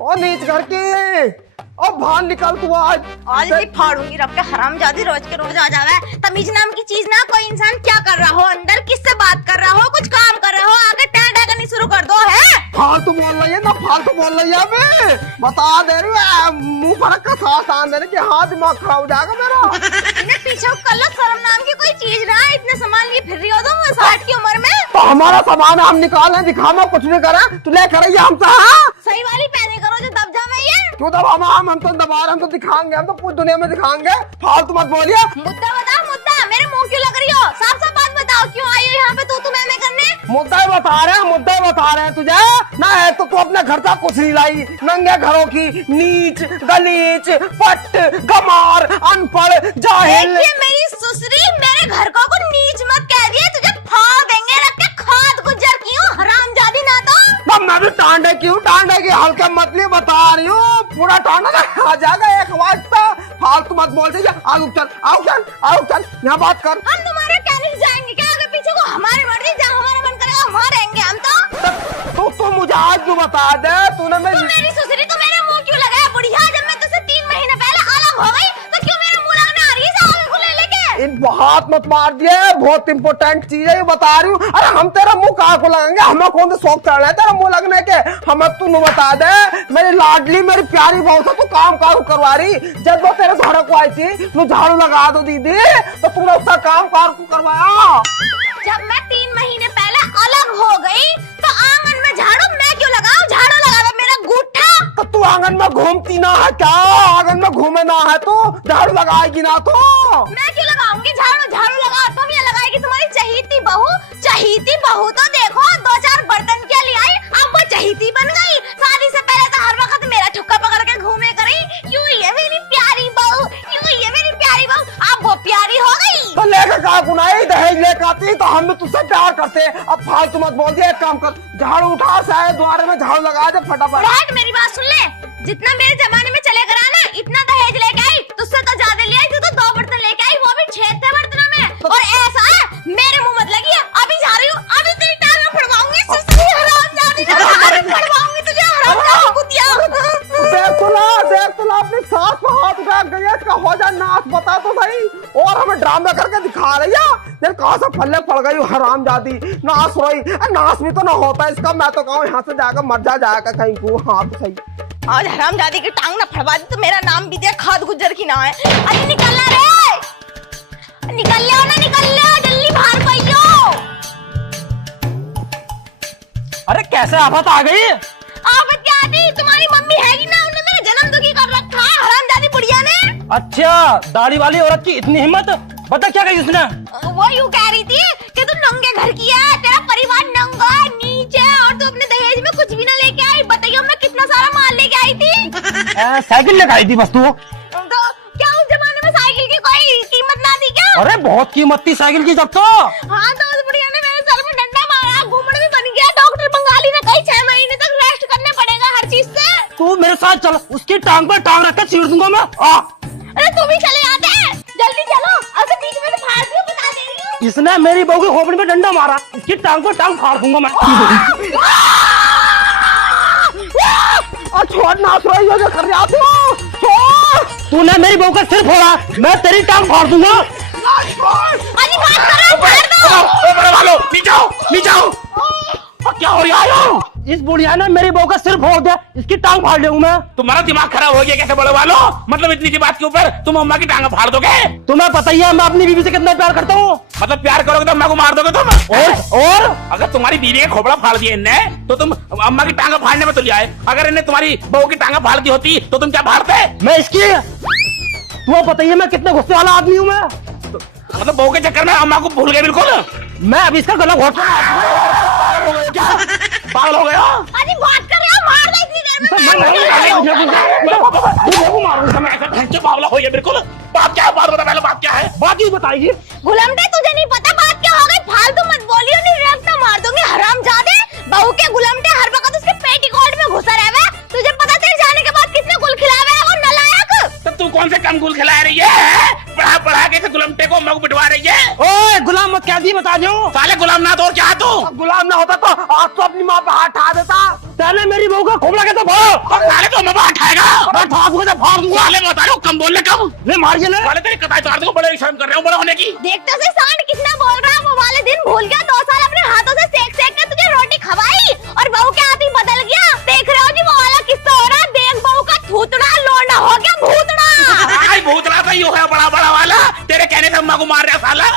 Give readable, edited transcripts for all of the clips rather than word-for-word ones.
ओ नीच घर की, ओ बाहर निकल तू आज ही फाड़ूंगी रब के हरामजादी, रोज के रोज आ जावे। तमीज नाम की चीज ना, कोई इंसान क्या कर रहा हो अंदर, किससे बात कर रहा हो, कुछ काम कर रहा हो, आगे टैंडा करनी शुरू कर दो है। फालतू बोल रही है ना, फालतू बोल रही है। अबे बता दे रही है, मुंह पर का सांस आन देने के हाथ दिमाग खराब हो जाएगा मेरा। इन्हें पीछे कर लो, शर्म नाम की कोई चीज ना, इतने सामान लिए फिर रही हो तुम 60 की उम्र में। तो हमारा सामान हम निकालें, दिखाना कुछ भी करें, तू ले कर हमसे। सही वाली पहने करो जो दब जावे ये। क्यों दबा? हम तो दबा रहे, हम तो दिखाएंगे, हम तो पूरी दुनिया में दिखाएंगे। फालतू मत बोलिए। मुद्दा बताओ, मुद्दा। मेरे मुंह क्यों लग रही हो? साफ साफ बात बताओ, क्यों आई हो यहाँ पे तू मैं करने? मुद्दा ही बता रहे हैं, मुद्दा ही बता रहे हैं तुझे ना। है तो तू अपने घर का कुछ नहीं लाई, नंगे घरों की, नीच गलीच पट गमार अनपढ़ जाहिल। देखिए मेरी सुसरी, मेरे घर को नीच मत कह दिए, तुझे फाड़ देंगे रख के खाद गुजर की हूँ, हरामजादी ना तो। मैं भी टांडे की हूँ, टांडे की हल्के मतली बता रही हूँ, पूरा टांडा आ जाएगा एक आवाज पे। फालतू मत बोल दीजिए। आओ चल यहाँ बात कर। हम तुम्हारे कहने से जाएंगे क्या आगे पीछे को? हमारी मर्जी, जहाँ हमारा मन करेगा वहाँ रहेंगे हम तो। तू मुझे आज क्यों बता दे, तूने मेरी सुसरी तो मेरे मुंह क्यों लगाया? बुढ़िया, जब मैं तुझसे 3 महीने पहले अलग हो गई तो क्यों मेरे मुंह लगने आ रही है आगे को लेके? इन हाथ मत मार दिए, बहुत इंपॉर्टेंट चीज है ये बता रही हूँ। अरे हम तेरा मुंह कहाँ को लगाएंगे? हमें कौन से शौक चढ़ रहे तेरा मुंह लगने के? हमें तू न बता दे। मेरी लाडली मेरी प्यारी बहू से तू काम करवा रही। जब वो तेरे घर को आई थी तू झाड़ू लगा दो दीदी, तो तूने उसका काम करवाया। जब मैं 3 महीने पहले अलग हो गई तो आंगन में झाड़ू मैं क्यों लगाऊं? झाड़ू लगावे मेरा गूठा। तो तू आंगन में घूमती ना है क्या? आंगन में घूमे ना है तो झाड़ू लगाएगी ना तो? मैं क्यों लगाऊंगी झाड़ू? झाड़ू लगाओ तुम, या लगाएगी तुम्हारी चहीती बहू। चहीती बहू तो देखो 2-4 बर्तन क्या ले आई, अब वो चहीती बन गई। शादी से पहले तो हर वक्त मेरा ठुक्का पकड़ के घूमे करी, यूं ये मेरी प्यारी बहू, यूं ये मेरी प्यारी बहू, अब वो प्यारी हो गई। तो लेकर का गुनाई दहेज लेकर आती तो हम भी तुझसे प्यार करते। अब फालतू मत बोल दिया, एक काम कर, झाड़ू उठा सारे द्वारे में झाड़ू लगा दे फटाफट। मेरी बात सुन ले, जितना मेरे जमाने में चले करा ना, इतना दहेज लेके आई, तुझसे तो ज्यादा ले आई। तू तो 2 बर्तन लेके आई, वो भी 6 थे बर्तनों में। और ऐसा है, मेरे मुंह मत लगी, अभी जा रही हूँ, अभी तेरी टांग में फड़वाऊंगी। सुसरी हरामजादी, फड़वाऊंगी तुझे, हरामजादी कुतिया। देख तुला अपनी सास पर हाथ उठा गई है, इसका हो जा नाश बता तो सही। और हमें ड्रामा करके दिखा रही है, यार कहाँ से फल्ले पड़ गई हरामजादी। नाश रोई, नाश भी तो ना होता है इसका। मैं तो कहूँ यहाँ से जाकर मर जाएगा कहीं को। हाँ तो सही, आज हरामजादी की टांग ना फड़वा दी तो मेरा नाम भी दे खाद गुजर की ना है। अरे निकलना रे, निकल ले ना, निकल ले जल्दी, बाहर पइयो। अरे कैसे आफत आ गई? आफत क्या आती? तुम्हारी मम्मी हैगी ना, उन्होंने मेरा जन्म दुखी कर रखा है हरामजादी बुढ़िया ने। अच्छा, दाढ़ी वाली औरत की इतनी हिम्मत, बता क्या कही उसने? वो यूं कह रही थी कि तू नंगे घर की है, तेरा परिवार नंगा है, नीच है, और तू अपने दहेज में कुछ भी ना लेके आई। बताइए मैं कितना सारा माल लेके आई थी। साइकिल लेकर आई थी बस तू? तो क्या उस जमाने में साइकिल की कोई कीमत ना थी क्या? अरे बहुत कीमत थी साइकिल की जब तो। हाँ तो उस बुढ़िया ने मेरे सर में डंडा मारा, घूमड़ भी बन गया। डॉक्टर बंगाली ने कही 6 महीने तक रेस्ट करना पड़ेगा हर चीज से। तू मेरे साथ चल, उसकी टांग पर टांग रख कर चीर दूंगा मैं। अरे तू भी चले आते हैं, जल्दी चलो, अभी बीच में तो फाड़ दियो, बता दे रही हूँ। इसने मेरी बहू की खोपड़ी में डंडा मारा, इसकी टांग पर टांग फाड़ दूंगा मैं। छोड़ नाश रोई हो जो कर रही आती हो, छोड़। तूने मेरी बहू का सिर फोड़ा, मैं तेरी टांग फाड़ दूंगा। अरे बात करो, फाड़ दो। नीचे आओ। क्या हो रहा है? इस बुढ़िया ने मेरी बहू का सिर फोड़ दिया, इसकी टांग फाड़ लूंगा मैं। तुम्हारा दिमाग खराब हो गया कैसे बड़े वालों? मतलब इतनी सी बात के ऊपर तुम अम्मा की टांग फाड़ दोगे? तुम्हें पता ही है मैं अपनी बीवी से कितना प्यार करता हूँ। मतलब प्यार करोगे तो अम्मा को मार दोगे तुम? और अगर तुम्हारी बीवी का खोपड़ा फाड़ दिया इनने तो तुम अम्मा की टांग फाड़ने में तो ले आए। अगर इन्हें तुम्हारी बहू की टांग फाड़ दी होती तो तुम क्या फाड़ते? मैं इसकी, तुम्हें पता ही है मैं कितने गुस्से वाला आदमी हूँ मैं। मतलब बहू के चक्कर में अम्मा को भूल गए बिल्कुल? मैं अभी इसका गला घोट पागल हो गया? अरे बात कर रहे हो, मार दे इतनी देर में। पागल हो गया बिल्कुल। बात क्या है? बात बता, पहले बात क्या है? बात ही बताइए। गुलामटे तुझे नहीं पता बात क्या हो गई? फालतू मत बोलियो, नहीं रखता मार दूंगी हरामजादे। बहू के गुलामटे हर वक्त उसके पेटीकोट में घुसा रहे। तुझे पता तेरे जाने के बाद कितने गुल खिलावे है वो नालायक। तो तू कौन से कम गुल खिला रही है? पढ़ा के गुलामटे को अम्मा को पिटवा रही है। ओए गुलाम मत क्या दी, बता दो। साले गुलाम ना तो और क्या तू? गुलाम ना होता तो आज तो अपनी माँ पे हाथ उठा देता। पहले मेरी बहू का खोपड़ा कैसे फोड़ो? साले तो तो मैं उठाएगा फाड़ दूंगा, फाड़ दूंगा। साले बता रहे हो कम बोलने कम ले मारिए ले। साले तेरी कताई तार दो बड़े शर्म कर रहे हो बड़े होने की देखते से सांड कितना बोल रहा है। वो वाले दिन भूल गया 2 साल अपने हाथों से सेक सेक के तुझे रोटी खवाई और बहू के हाथ ही बदल गया। देख रहे हो जी वो वाला किस्सा हो रहा है। देख बहू का थूतड़ा लोंडा हो गया भूतड़ा। आई भूतला तो यू है बड़ा बड़ा वाला तेरे कहने से अम्मा को मार रहा साला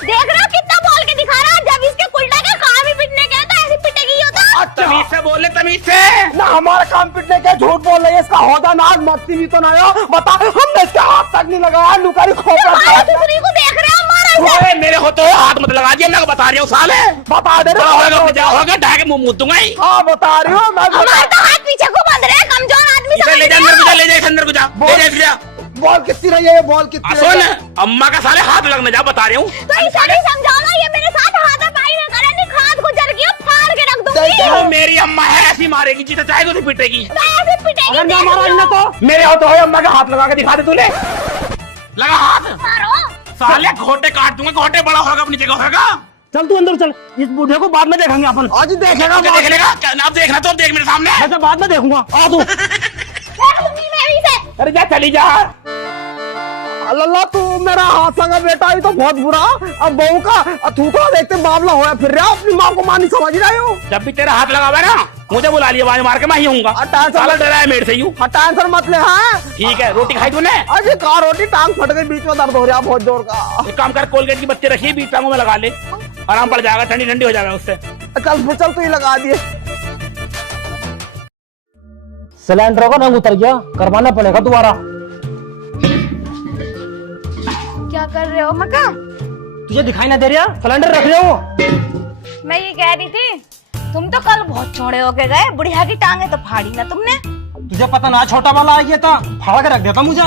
देख रहे हो कितना बोल के दिखा रहा है। जब इसके उल्टा के काम ही पिटने गया तो ऐसी पिटेगी होता। तमीज से बोले तमीज से ना हमारा काम पिटने के झूठ बोल रही है। इसका होदा नाज मस्ती भी तो नहीं हो। बता हमने इसके हाथ तक नहीं लगाया। लुकारी खोपड़ा हमारे दूसरी को देख रहे हो हमारा ओए मेरे होते हो हाथ मत लगा दिए मैं बता रही हूँ साले बता दे बड़ा होगा जा होगा ढाके मुंह मुंह दूंगा ही हाँ बता रही हूँ मैं। हमारे तो हाथ पीछे को बंद रहे। कमजोर आदमी इसे ले जा अंदर को जा ले जा इसे अंदर को जा ले जा बॉल कितनी रही है? बॉल कितनी सुन रही है? अम्मा का साले हाथ लगने जा बता रही हूँ तो इसे नहीं समझाना। ये मेरे साथ हाथापाई न करे। नहीं खाद को जल के फाड़ के रख दूंगी। वो मेरी अम्मा है ऐसी मारेगी जिसे चाहेगी उसे पीटेगी मैं ऐसे पिटेगी। अगर ना मारा इन्हें तो मेरे हो तो अम्मा का हाथ लगा के दिखा दे तूने लगा हाथ मारो। साले घोटे काट दूंगा घोटे बड़ा होगा अपनी जगह होगा चल तू अंदर चल। इस बूढ़े को बाद में देखेंगे अपन। आज देखेगा मुझे देख लेगा अब देखना तो देख मेरे सामने ऐसे बाद में देखूंगा। आ तू देख लूंगी मैं भी से। अरे जा चली जा अल्लाह तू मेरा हाथ संगा बेटा ये तो बहुत बुरा। अब बहू का थूका देखते बाबला होया फिर रहा। अपनी माँ को मानी समझ रहे हो। जब भी तेरा हाथ लगा हुआ है ना मुझे बुला लिया आवाज मार के मैं ही हूँगा साला डरा है मेरे से यूं टेंशन मत ले। हाँ ठीक है रोटी खाई तूने अरे कहा रोटी टांग फट गई बीच में दर्द हो रहा बहुत जोर का। एक काम कर कोलगेट की बत्ती रखी बीच टांगों में लगा ले आराम पड़ जाएगा ठंडी ठंडी हो जाएगा उससे चल फिर चल तू ही लगा दिए। सिलेंडर का रंग उतर गया, करवाना पड़ेगा दोबारा। क्या कर रहे हो मक्का? तुझे दिखाई ना दे रहा सिलेंडर रख रहे हो? मैं ये कह रही थी तुम तो कल बहुत छोड़े होके गए। बुढ़िया की टांगे तो फाड़ी ना तुमने। तुझे पता ना छोटा वाला आ गया था फाड़ के रख देता मुझे।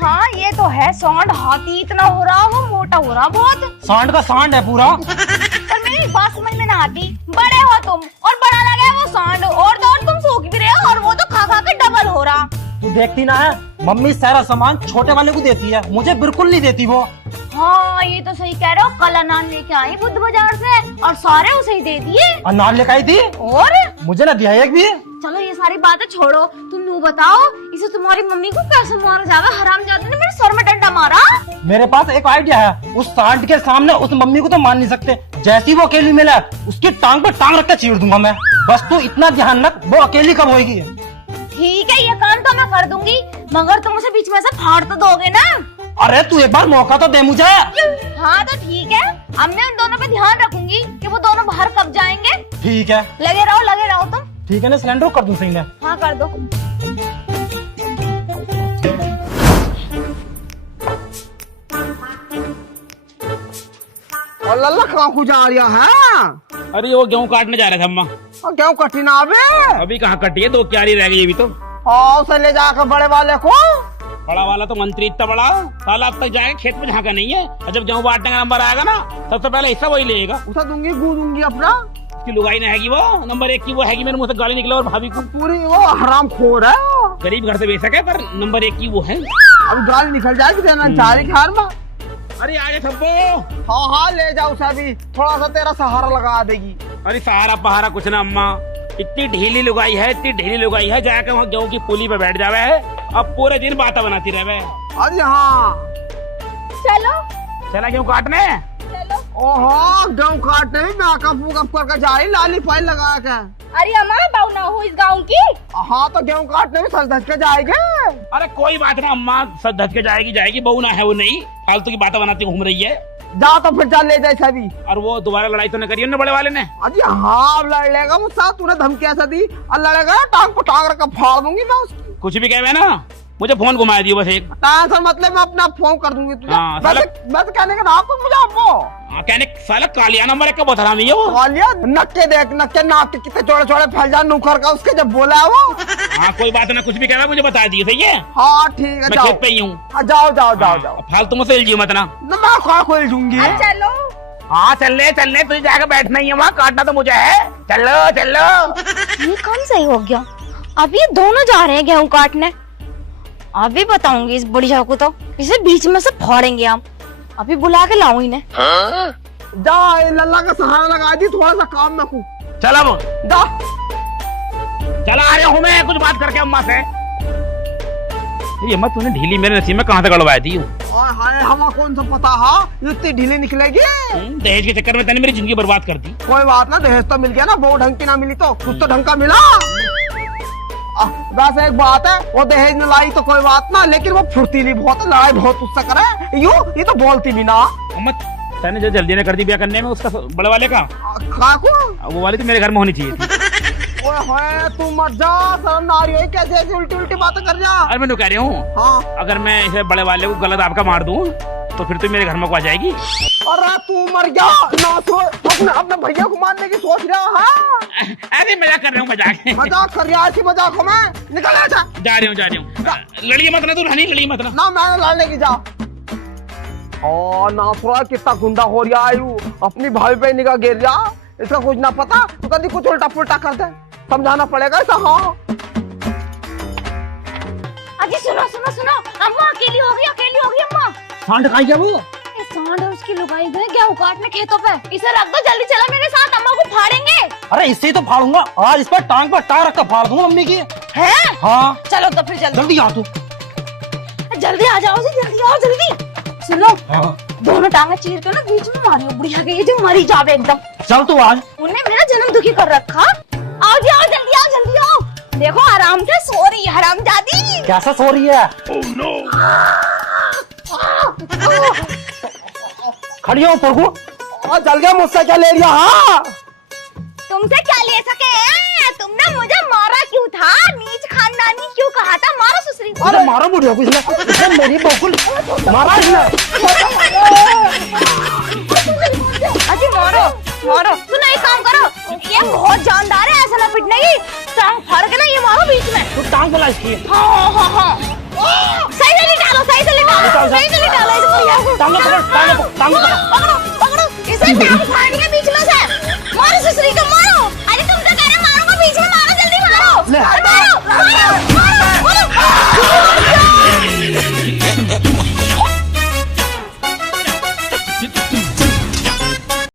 हाँ ये तो है। सांड हाथी इतना हो रहा वो मोटा हो रहा बहुत। सांड का सांड है पूरा। पर मेरी बात समझ में ना आती। बड़े हो तुम और बड़ा लगे वो सांड और तो और तुम सूख भी रहे हो और वो तो खा खा के डबल हो रहा। तू देखती ना है मम्मी सारा सामान छोटे वाले को देती है, मुझे बिल्कुल नहीं देती वो। हाँ ये तो सही कह रहे हो। कल अनान लेके आई बुद्ध बाजार से और सारे उसे ही दे दिए। अनार लेकर आई थी और मुझे ना दिया एक भी। चलो ये सारी बातें छोड़ो। तुम यूँ बताओ इसे तुम्हारी मम्मी को कैसे मारा जाएगा? हरामजादे ने मेरे सर में डंडा मारा। मेरे पास एक आइडिया है। उस सांड के सामने उस मम्मी को तो मान नहीं सकते। जैसी वो अकेली मिला उसकी टांग पर टांग रख के चीर दूंगा मैं। बस तू इतना ध्यान रख वो अकेली कब होगी। ठीक है ये काम तो मैं कर दूंगी मगर तुम उसे बीच में से फाड़ तो दोगे ना? अरे तू एक बार मौका तो दे मुझे। हाँ तो ठीक है। अब मैं उन दोनों पे ध्यान रखूंगी कि वो दोनों बाहर कब जाएंगे। ठीक है लगे रहो तुम। ठीक है ना सिलेंडर कर दूं सही में। हाँ कर दो। अल्लाह कहाँ को जा रहा है? अरे वो गेहूं काटने जा रहे थे अम्मा क्यों कठी ना आवे? अभी कहाँ कटी है 2 क्यारी रह गई अभी तो हाँ उसे ले जाकर बड़े वाले को। बड़ा वाला तो मंत्री इतना बड़ा साला अब तक जाएगा खेत में झाँका नहीं है और जब गेहूं बांटने का नंबर आएगा ना सबसे पहले हिस्सा वही लेगा उसे दूंगी गू दूंगी अपना। उसकी लुगाई नहीं हैगी वो नंबर 1 की वो हैगी मेरे मुंह से गाली निकले और भाभी को पूरी वो हराम खोर है। गरीब घर से बेशक है पर नंबर 1 की वो है अब गाली निकल जाएगी देना चाह रही खार में। अरे आगे सबको हाँ हाँ ले जाओ उसे भी थोड़ा सा तेरा सहारा लगा देगी। अरे सहारा पहारा कुछ ना अम्मा इतनी ढीली लुगाई है जाकर वहाँ गेहूं की पुली पे बैठ जावे है अब पूरे दिन बातें बनाती रहे। अरे हाँ चलो चला गेहूं काटने चलो। ओहो गेहूं काटने में मेकअप वूकअप करके जा रही लाली फाइल लगा के। अरे अम्मा बाऊ ना हो इस गाँव की। हाँ तो गेहूं काटने में सज धज के जाएंगे। अरे कोई बात ना अम्मा सब धस के जाएगी बहू ना है वो नहीं फालतू की बातें बनाती घूम रही है। जा तो फिर जा ले जाए सभी। और वो दोबारा लड़ाई तो नहीं करी उन्होंने बड़े वाले ने। अजी हाँ अब लड़ लेगा मुझसे। तूने धमकी ऐसा दी और लड़ेगा टांग को टांग रख फाड़ दूंगी मैं उसकी। कुछ भी कहे ना मुझे फोन घुमा दियो बस एक। टेंशन मतलब मैं अपना फोन कर दूंगी तुझे। हाँ, बस कहने का नाम कुछ मुझे आपको। कहने साला कालिया नंबर 1 का बहुत हरामी है वो। कालिया नक्के देख नक्के नाक के कितने चौड़े चौड़े फैल जा नुखर का उसके जब बोला है वो। हाँ कोई बात ना कुछ भी कह रहा मुझे बता दियो सही है। हाँ ठीक है मैं जाओ। खेत पे ही हूँ। हाँ, जाओ जाओ जाओ जाओ। फालतू में से इल्जियो मत ना। मैं खा खोल दूंगी। चलो हाँ चलने तुझे जाकर बैठना ही है वहाँ काटना तो मुझे है। चलो ये काम सही हो गया। अब ये दोनों जा रहे हैं गेहूं काटने। अभी बताऊंगी इस बुढ़िया को तो इसे बीच में से फाड़ेंगे हम। अभी बुला के लाऊं इन्हें। जा लल्ला का सहारा लगा दी थोड़ा सा काम में को। चल अब जा चला आ रहा हूँ मैं कुछ बात करके अम्मा से। ये मत तूने ढीली मेरे नसीब में कहाँ से गड़वाई थी? और हाय हमें कौन सा पता है इतनी ढीली निकलेगी। दहेज के चक्कर में तूने मेरी जिंदगी बर्बाद कर दी। कोई बात ना, दहेज तो मिल गया ना, वो ढंग की ना मिली तो कुछ तो ढंग का मिला। वैसे एक बात है, वो दहेज में लाई तो कोई बात ना, लेकिन वो फुर्तीली बहुत है, लड़ाई बहुत उससे करे, यूं ये तो बोलती भी ना। अम्मा तूने जो जल्दी ने कर दी ब्याह करने में उसका बड़े वाले का, काकू वो वाली तो मेरे घर में होनी चाहिए थी। ओए होए तू मत जा, शर्म ना आ रही है कैसे ऐसी उल्टी उल्टी बातें कर जा। अरे मैं तो कह रही हूँ, हाँ अगर मैं इसे बड़े वाले को गलत आपका मार दूं तो फिर तो मेरे घर में को आ जाएगी। अरे तू मर गया ना, सोच अपने भैया को मारने की सोच रहा है। अरे मजाक कर रहा हूँ, मजाक कर रहा है, मजाक हो मैं निकल जा जा रही हूँ। लड़िए मत ना तू, रानी लड़िए मत ना, मैंने लड़ने की जा। और नासुरा कितना गुंडा हो रहा है, यू अपनी भाई पे निगाह गिर जा, इसका कुछ ना पता तो कभी कुछ उल्टा पुल्टा कर दे, समझाना पड़ेगा ऐसा। हाँ अजी सुनो सुनो सुनो, अम्मा अकेली हो गई अम्मा। सांड खाई क्या वो? ये सांड और उसकी लुगाई गए गेहूं काटने खेतों पे, इसे रख दो, जल्दी चलो मेरे साथ, अम्मा को फाड़ेंगे। अरे इससे ही तो फाड़ूंगा आज, इस पर टांग रख कर फाड़ दूंगा मम्मी की। है हाँ चलो तो फिर जल्दी आ तू। जल्दी आ जाओ जी, जल्दी आओ जल्दी। सुनो दोनों टांगे चीर के ना बीच में मारियो, बुढ़िया के ये जो मरी जावे एकदम। चल तू आज। उन्हें मेरा जन्म दुखी कर रखा। आओ जी आओ, जल्दी आओ जल्दी आओ। देखो आराम से सो रही है हरामजादी। कैसा सो रही है? खड़ी हो प्रभु। और जल गया मुझसे क्या ले लिया। हाँ तुमसे क्या ले सके हैं? तुमने मुझे मारा क्यों था? नीच खानदानी क्यों कहा था? मारो सुसरी को। अरे मारो बुढ़िया को इसने मेरी बकुल मारा इसने। अजी मारो मारो। सुनो एक काम करो, ये बहुत जानदार है, ऐसा ना पिटने की, टांग फाड़ के ना ये मारो बीच में। तू टांग बोला इसकी। हाँ सही से निकालो, सही से निकालो, सही से निकालो इस भैया को। टांग पकड़, टांग पकड़। पकड़ो पकड़ो इसे, टांग फाड़ के